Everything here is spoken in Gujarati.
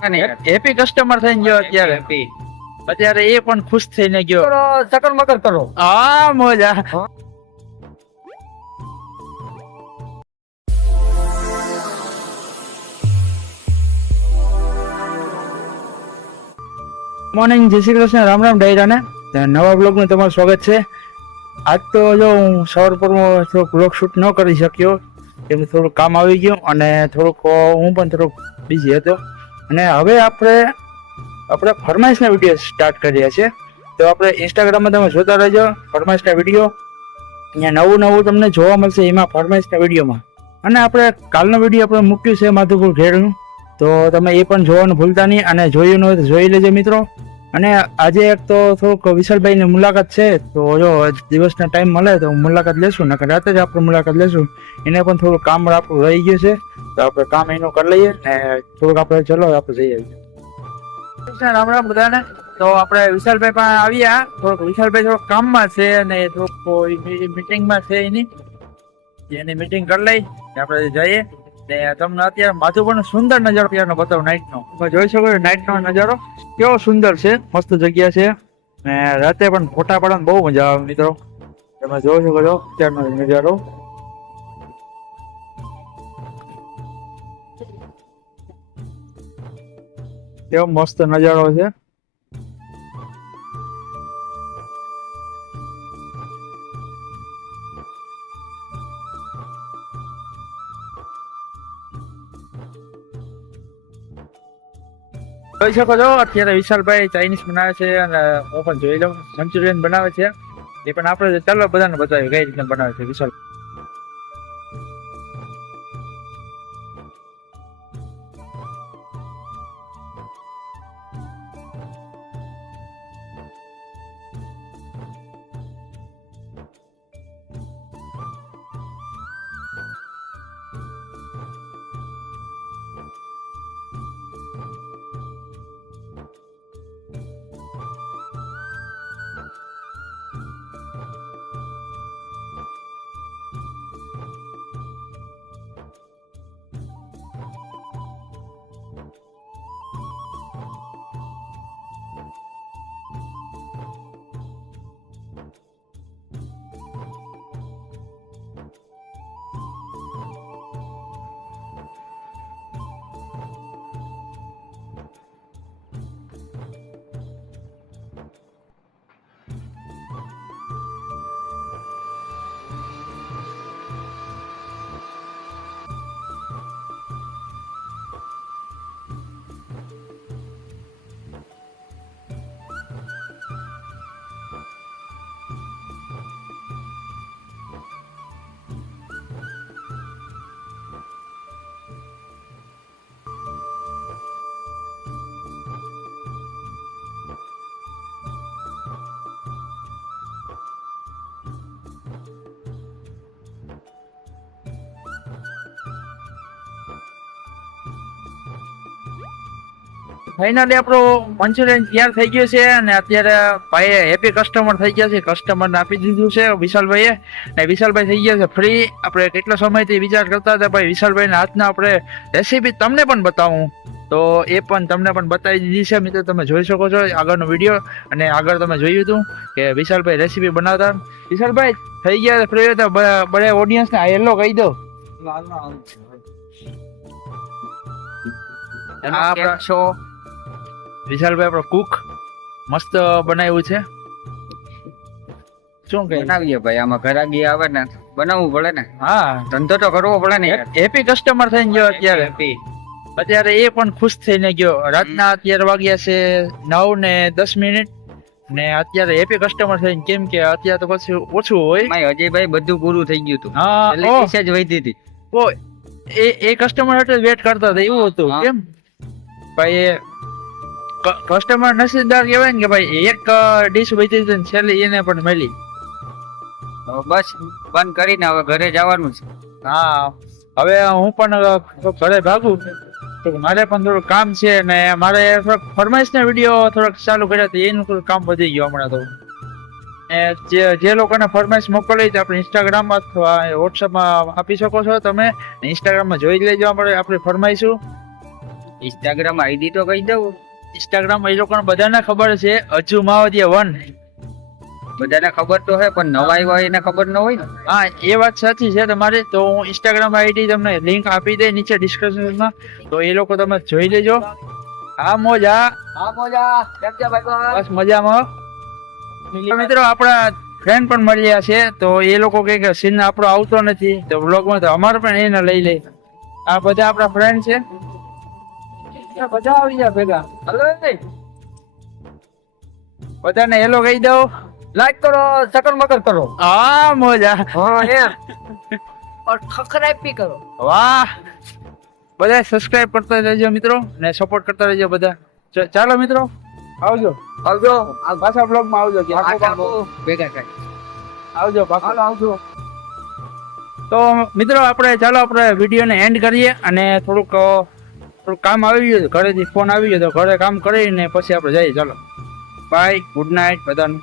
હેપી કસ્ટમર થઈને ગયો અત્યારે એ પણ ખુશ થઈને ગયો. ચકર મકર કરો. હા મોજા. મોર્નિંગ, જય શ્રી કૃષ્ણ, રામ રામ ડાયરાને નવા બ્લોગમાં તમારું સ્વાગત છે. આજ તો જો હું સવાર પરમાં થોડોક બ્લોગ શૂટ ન કરી શક્યો કેમ થોડુંક કામ આવી ગયું અને થોડુંક હું પણ થોડોક બિઝી હતો. અને હવે આપણે ફરમાઈશના વિડીયો સ્ટાર્ટ કર્યા છે. તો આપણે ઇન્સ્ટાગ્રામમાં તમે જોતા રહેજો ફરમાઈશના વિડીયો. અહીંયા નવું તમને જોવા મળશે એમાં ફરમાઈશના વિડીયોમાં. અને આપણે કાલનો વિડીયો આપણે મૂક્યું છે માધુપુર ઘેરનું, તો તમે એ પણ જોવાનું ભૂલતા નહીં અને જોયું ન હોય તો જોઈ લેજો મિત્રો. અને આજે એક તો થોડુંક વિશાલભાઈની મુલાકાત છે, તો જો દિવસના ટાઈમ મળે તો મુલાકાત લેશું, નકર રાતે જ આપણે મુલાકાત લેશું. એને પણ થોડું કામ આપણું રહી ગયું છે, તો આપણે કામ એનું કરી લઈએ ને થોડુંક આપણે ચલો આપણે જઈ આવીએ. રામ રામ બધાને. તો આપણે વિશાલભાઈ પણ આવ્યા. થોડુંક વિશાલભાઈ થોડુંક કામમાં છે અને થોડુંક મિટિંગમાં છે એની મિટિંગ કરી લઈ આપણે જઈએ. તમને અત્યારે માધુપુરનો સુંદર નજારો અત્યારનો બતાવો નાઇટનો. જોઈ શકો છો નાઇટનો નજારો કેવો સુંદર છે, મસ્ત જગ્યા છે. ને રાતે પણ ફોટા પાડવાની બહુ મજા આવે મિત્રો. તમે જોઈ શકો છો અત્યારનો નજારો. કેવો મસ્ત નજારો છે. જોઈ શકો છો અત્યારે વિશાલભાઈ ચાઇનીઝ બનાવે છે અને હું પણ જોઈ લઉં મંચુરિયન બનાવે છે. એ પણ આપણે ચાલો બધાને બતાવીએ કઈ રીતે બનાવે છે વિશાલ. ફાઇનલી આપણો મંચુરિયન તૈયાર થઈ ગયું છે અને અત્યારે ભાઈ હેપી કસ્ટમર થઈ ગયા છે. કસ્ટમરને આપી દીધું છે વિશાલભાઈએ અને વિશાલભાઈ થઈ ગયા છે ફ્રી. આપણે કેટલો સમયથી વિચાર કરતા હતા ભાઈ વિશાલભાઈના હાથના આપણે રેસીપી તમને પણ બતાવું, તો એ પણ તમને પણ બતાવી દીધી છે મિત્રો. તમે જોઈ શકો છો આગળનો વિડીયો અને આગળ તમે જોયું હતું કે વિશાલભાઈ રેસીપી બનાવતા. વિશાલભાઈ થઈ ગયા ફ્રી તો બડે ઓડિયન્સને આ હેલો કહી દો. વિશાલભાઈ આપણો કુક મસ્ત બનાવ્યું છે. શું કઈ બનાવીએ ભાઈ, આમાં ઘરાગી આવે ને બનાવવું પડે ને. હા, ધંધો તો કરવો પડે ને. હેપી કસ્ટમર થઈને ગયો અત્યારે એ પણ ખુશ થઈને ગયો. રાતના અત્યારે વાગ્યા છે 9:10 ને અત્યારે હેપી કસ્ટમર થઈને, કેમ કે અત્યારે તો પછી ઓછું હોય. અજયભાઈ બધું પૂરું થઈ ગયું હતું. હા, એટલે પૈસા જ વધી હતી. ઓ એ કસ્ટમર માટે વેટ કરતા હતા એવું હતું. કેમ ભાઈ કસ્ટમર નસીબદાર કહેવાય ને કે ભાઈ એક ડીશ બચી હતી છેલ્લી એને પણ મળી. બસ બંધ કરીને હવે ઘરે જવાનું છે. હા, હવે હું પણ ઘરે ભાગું. મારે પણ થોડું કામ છે ને મારે થોડોક ફરમાઈશના વિડીયો થોડોક ચાલુ કર્યા હતા, એનું થોડું કામ વધી ગયું હમણાં તો. જે લોકોને ફરમાઈશ મોકલી આપણે ઇન્સ્ટાગ્રામમાં અથવા વોટ્સઅપમાં આપી શકો છો તમે. ઇન્સ્ટાગ્રામમાં જોઈ લેજો આપણે ફરમાઈશું. ઇન્સ્ટાગ્રામ આઈડી તો કહી દઉં. ઇન્સ્ટાગ્રામ એ લોકોને બધાને ખબર છે, અજુ માવડિયા 1. બધાને ખબર તો હે પણ નવા આવ્યા એને ખબર ન હોય ને. હા, એ વાત સાચી છે તમારી. તો હું ઇન્સ્ટાગ્રામ આઈડી તમને લિંક આપી દે નીચે ડિસ્ક્રિપ્શનમાં, તો એ લોકો તમે જોઈ લેજો. હા મોજા, હા મોજા કેમ છે ભાઈ? બસ મજામાં. તો મિત્રો આપણા ફ્રેન્ડ પણ મળ્યા છે, તો એ લોકો કહે કે સીન આપણો આવતો નથી તો વ્લોગમાં, તો અમારે પણ એને લઈ લે. આ બધા આપણા ફ્રેન્ડ છે, બધા આવી ગયા ભેગા. હલો બધાને હેલો કહી દઉં. લાઈક કરો, સકર મકર કરો. હા મોજા, હા એમ. ઓર સબસ્ક્રાઇબ ભી કરો. વાહ. બધા સબસ્ક્રાઇબ કરતા રહેજો મિત્રો, ને સપોર્ટ કરતા રહેજો બધા. ચાલો મિત્રો, આવજો આવજો. પાછા બ્લોગમાં આવજો. કે ભેગા થાય. આવજો પાછા. હાલો આવજો. તો મિત્રો ચાલો આપણે વિડીયોને એન્ડ કરીએ, અને થોડુંક કામ આવી ગયું, ઘરેથી ફોન આવી ગયો, તો ઘરે કામ કરીને પછી આપણે જઈએ. ચાલો બાય, ગુડ નાઇટ બધાનું.